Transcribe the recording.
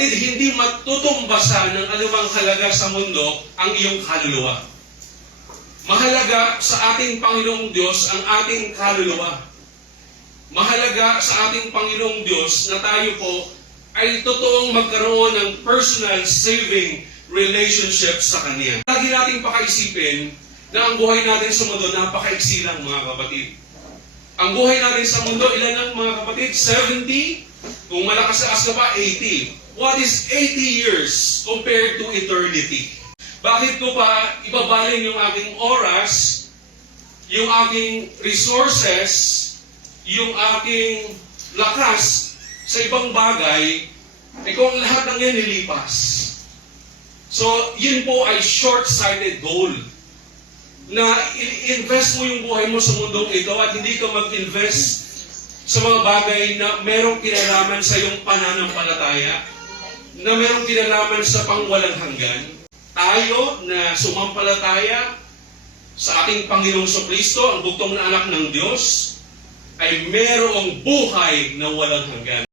kapatid, hindi matutumbasan ng anumang halaga sa mundo ang iyong kaluluwa. Mahalaga sa ating Panginoong Diyos ang ating kaluluwa. Mahalaga sa ating Panginoong Diyos na tayo po ay totoong magkaroon ng personal saving relationship sa Kanya. Lagi nating pakaisipin na ang buhay natin sa mundo napakaiksi lang, mga kapatid. Ang buhay natin sa mundo, ilan ang mga kapatid? 70? Kung malakas ka pa, 80. What is 80 years compared to eternity? Bakit ko pa ibabaling yung aking oras, yung aking resources, yung aking lakas sa ibang bagay, kung lahat ng yan nilipas? So, yun po ay short-sighted goal. Na i-invest mo yung buhay mo sa mundong ito at hindi ka mag-invest sa mga bagay na merong kinalaman sa iyong pananampalataya, na merong kinalaman sa pangwalang hanggan. Tayo na sumampalataya sa ating Panginoong Kristo, ang bugtong na anak ng Diyos, ay merong buhay na walang hanggan.